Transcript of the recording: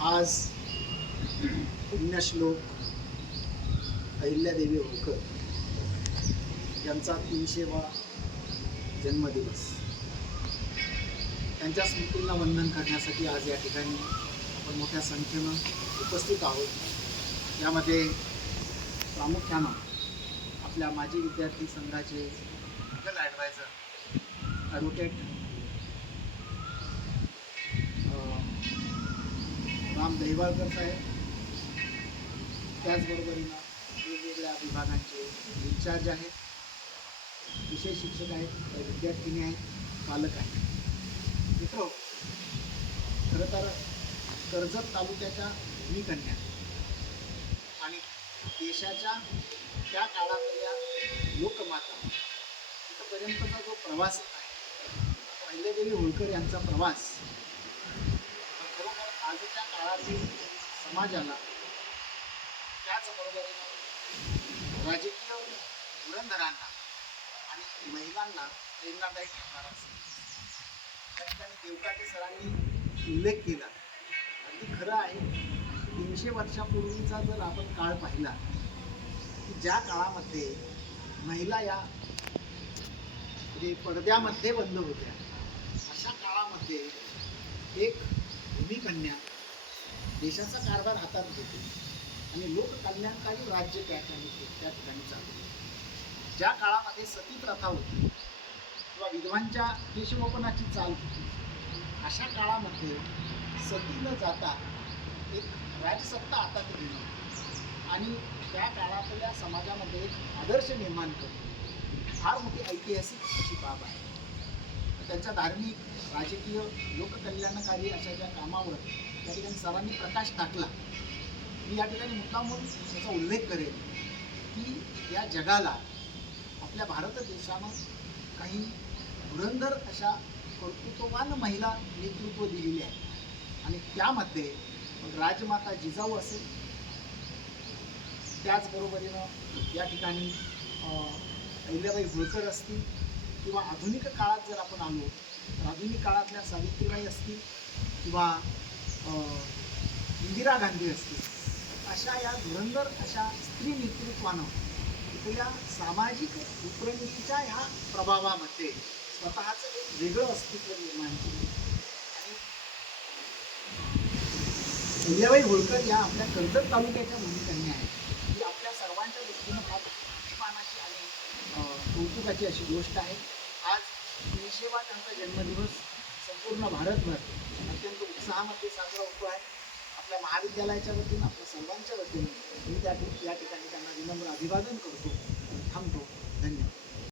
आज पुण्यश्लोक अहिल्यादेवी होळकर यांचा तीनशेवा जन्मदिवस. त्यांच्या स्मृतींना वंदन करण्यासाठी आज या ठिकाणी आपण मोठ्या संख्येनं उपस्थित आहोत. यामध्ये प्रामुख्यानं आपल्या माजी विद्यार्थी संघाचे legal adviser advocate Ram Dahiwalkar साहेब. त्याचबरोबरीनं वेगवेगळ्या विभागांचे इन्चार्ज आहेत. विशेष शिक्षक आहेत विद्यार्थिनी आहेत पालक आहेत. मित्र खरं तर कर्जत तालुक्याच्या भूमिकन्या आणि देशाच्या त्या काळातल्या लोकमाता इथपर्यंतचा जो प्रवास आहे अहिल्यादेवी होळकर यांचा प्रवास काळातील समाजाला त्याचबरोबरीनं राजकीय पुरंदरांना आणि महिलांना प्रेरणादायी ठरणार असेल त्या ठिकाणी सरांनी उल्लेख केला. अगदी खरं आहे तीनशे वर्षापूर्वीचा जर आपण काळ पाहिला की ज्या काळामध्ये महिला या म्हणजे पडद्यामध्ये बंद होत्या अशा काळामध्ये देशाचा कारभार हातात घेते. आणि लोककल्याणकारी राज्य त्या ठिकाणी त्या ठिकाणी चालू ज्या काळामध्ये सती प्रथा होती किंवा विधवांच्या केशवपनाची चाल होती अशा काळामध्ये सती न जाता एक राजसत्ता हातात घेणं आणि त्या काळातल्या समाजामध्ये एक आदर्श निर्माण करणं फार मोठी ऐतिहासिक अशी बाब आहे. त्यांच्या धार्मिक राजकीय लोककल्याणकारी अशा ज्या कामावर त्या ठिकाणी सरांनी प्रकाश टाकला मी या ठिकाणी मुद्दा म्हणून त्याचा उल्लेख करेन की या जगाला आपल्या भारत देशानं काही धुरंधर अशा कर्तृत्ववान महिला नेतृत्व दिलेली आहे आणि त्यामध्ये मग राजमाता जिजाऊ असेल त्याचबरोबरीनं या ठिकाणी अहिल्याबाई होळकर असतील किंवा आधुनिक काळात जर आपण आलो तर आधुनिक काळातल्या सावित्रीबाई असतील किंवा इंदिरा गांधी असतील अशा या धुरंधर अशा स्त्री नेतृत्वानं तिथल्या सामाजिक उपरणीतीच्या ह्या प्रभावामध्ये स्वतःचं एक वेगळं अस्तित्व निर्माण केलं. आणि अहिल्याबाई होळकर या आपल्या कर्जत तालुक्याच्या भूमिकांनी आहेत. ही आपल्या सर्वांच्या दृष्टीनं फार अभिमानाची आणि कौतुकाची अशी गोष्ट आहे. आज तीनशेवा त्यांचा जन्मदिवस संपूर्ण भारतभर अत्यंत उत्साहामध्ये साजरा होतो आहे आपल्या महाविद्यालयाच्या वतीनं आपल्या सर्वांच्या वतीनं मी त्या या ठिकाणी त्यांना विनम्र अभिवादन करतो थांबतो. धन्यवाद.